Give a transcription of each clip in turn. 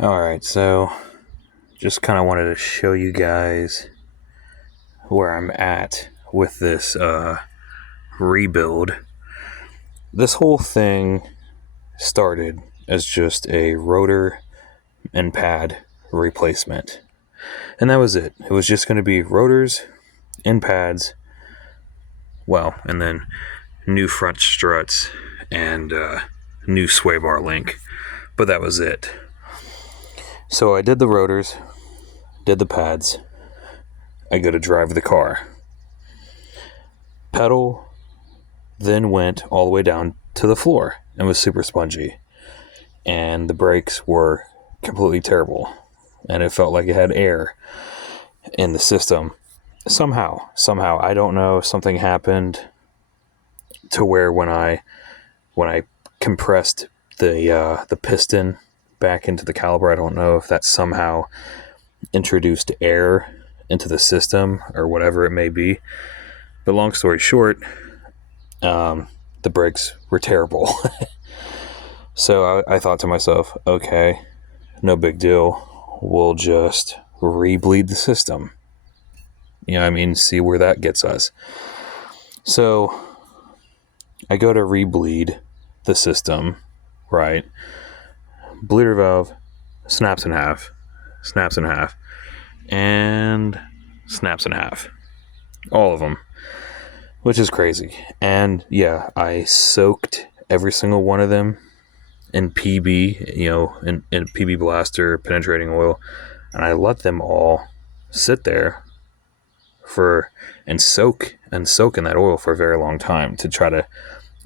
Alright, so just kind of wanted to show you guys where I'm at with this rebuild. This whole thing started as just a rotor and pad replacement. And that was it. It was just going to be rotors and pads, and then new front struts and new sway bar link. But that was it. So I did the rotors, did the pads. I go to drive the car. Pedal then went all the way down to the floor and was super spongy. And the brakes were completely terrible. And it felt like it had air in the system. Somehow, I don't know, something happened to where when I compressed the piston back into the caliper, I don't know if that somehow introduced air into the system or whatever it may be. But long story short, the brakes were terrible. So I thought to myself, okay, no big deal. We'll just re-bleed the system. See where that gets us. So I go to re-bleed the system, right? Bleeder valve snaps in half, and snaps in half. All of them, which is crazy. And yeah, I soaked every single one of them in PB, in PB Blaster penetrating oil, and I let them all sit there and soak in that oil for a very long time to try to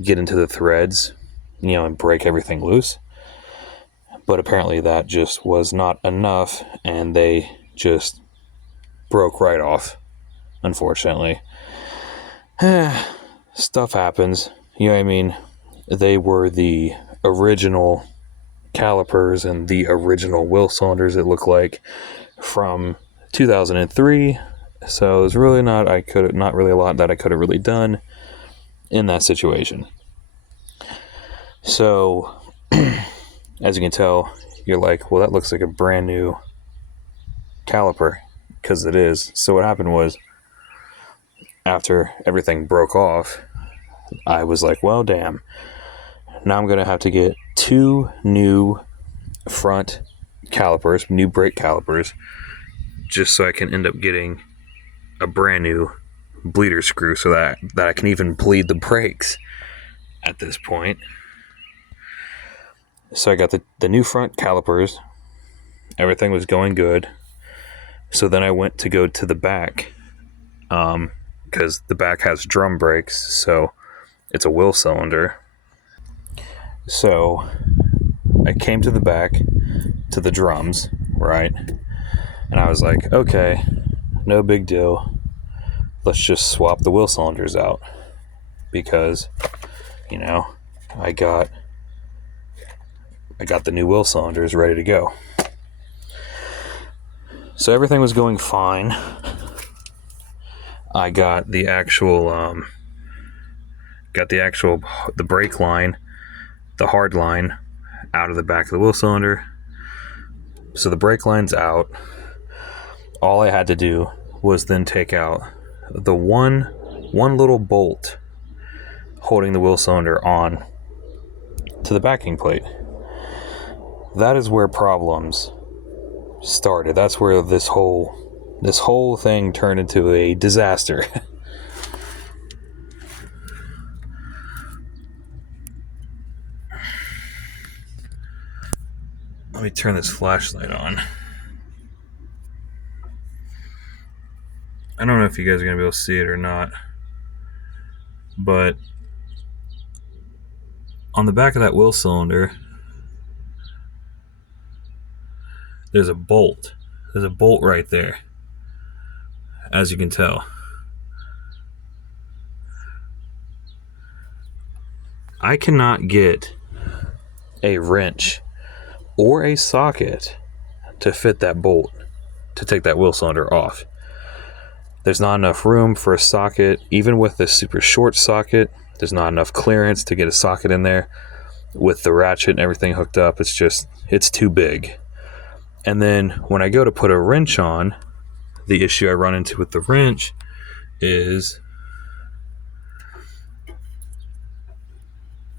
get into the threads, and break everything loose. But apparently that just was not enough, and they just broke right off, unfortunately. Stuff happens, They were the original calipers and the original wheel cylinders, it looked like, from 2003. So there's really not really a lot that I could have really done in that situation. So as you can tell, you're like, well, that looks like a brand new caliper, because it is. So what happened was, after everything broke off, I was like, well, damn. Now I'm going to have to get 2 new front calipers, new brake calipers, just so I can end up getting a brand new bleeder screw so that I can even bleed the brakes at this point. So I got the new front calipers. Everything was going good. So then I went to go to the back, because the back has drum brakes, so it's a wheel cylinder. So I came to the back, to the drums, right? And I was like, okay, no big deal. Let's just swap the wheel cylinders out, because, I got the new wheel cylinders ready to go. So everything was going fine. I got the actual the brake line, the hard line, out of the back of the wheel cylinder. So the brake line's out. All I had to do was then take out the one little bolt holding the wheel cylinder on to the backing plate. That is where problems started. That's where this whole thing turned into a disaster. Let me turn this flashlight on. I don't know if you guys are going to be able to see it or not, but on the back of that wheel cylinder, there's a bolt. There's a bolt right there, as you can tell. I cannot get a wrench or a socket to fit that bolt to take that wheel cylinder off. There's not enough room for a socket. Even with this super short socket, there's not enough clearance to get a socket in there. With the ratchet and everything hooked up, it's too big. And then when I go to put a wrench on, the issue I run into with the wrench is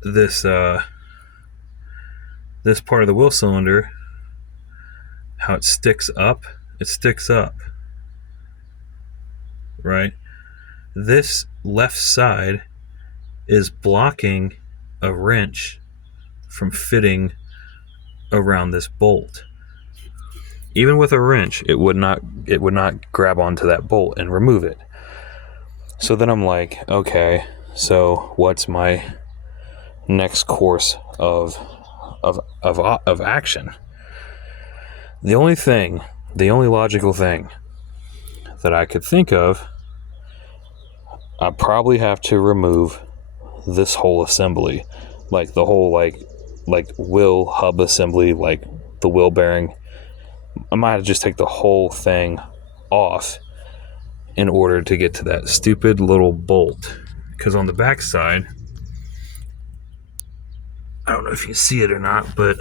this this part of the wheel cylinder, how it sticks up. It sticks up, right? This left side is blocking a wrench from fitting around this bolt. Even with a wrench, it would not grab onto that bolt and remove it. So then I'm like, okay, so what's my next course of action? The only logical thing that I could think of, I probably have to remove this whole assembly, like the whole like wheel hub assembly, like the wheel bearing. I might have to just take the whole thing off in order to get to that stupid little bolt. Because on the back side, I don't know if you can see it or not, but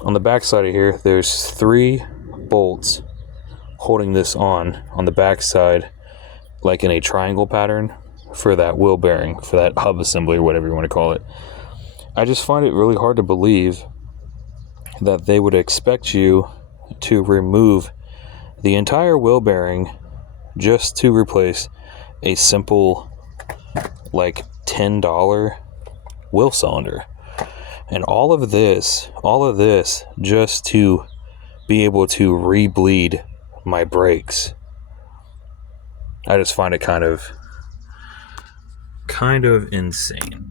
on the back side of here, there's 3 bolts holding this on the back side, like in a triangle pattern for that wheel bearing, for that hub assembly or whatever you want to call it. I just find it really hard to believe that they would expect you to remove the entire wheel bearing just to replace a simple like $10 wheel cylinder. And all of this just to be able to re-bleed my brakes. I just find it kind of insane.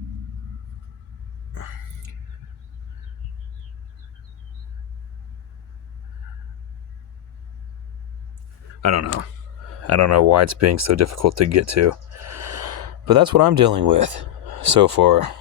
I don't know why it's being so difficult to get to. But that's what I'm dealing with so far.